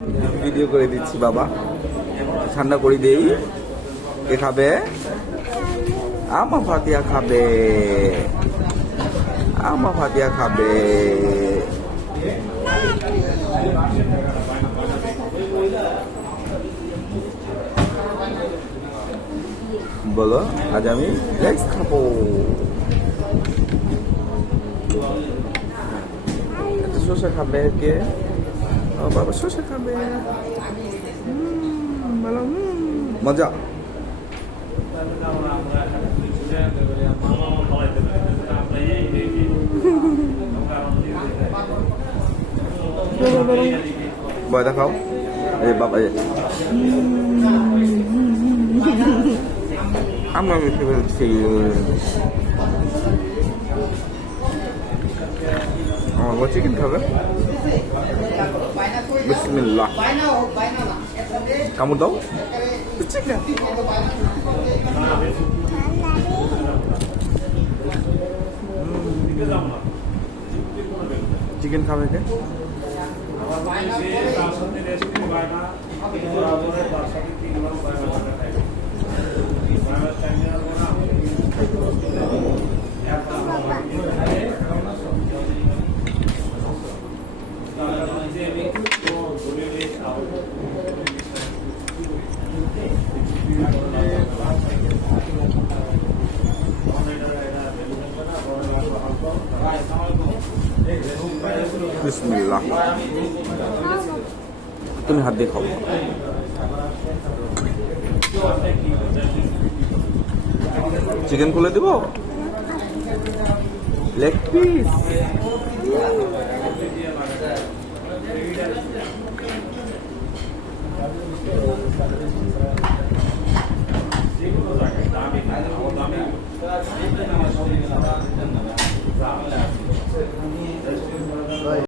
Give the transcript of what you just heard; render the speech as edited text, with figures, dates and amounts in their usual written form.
Video করে দিচ্ছি বাবা, ঠান্ডা করে দেই। কে খাবে? আমা ফাতিয়া খাবে, আমা ফাতিয়া খাবে। বলো আজ আমি রাইস খাবো। একটা শসা খাবে কে? ও বাবা শসা খাবে। বলো মজা। ভয় দেখাও। এই বাবা আমরা বেশি বলছি আমার চিকেন খাবে। বিসমিল্লাহ, কামড় দাও। চিকেন চিকেন খাবে কে? বিসমিল্লাহ, তুমি হাত দিয়ে খাও। চিকেন খুলে দিব, লেগ পিস।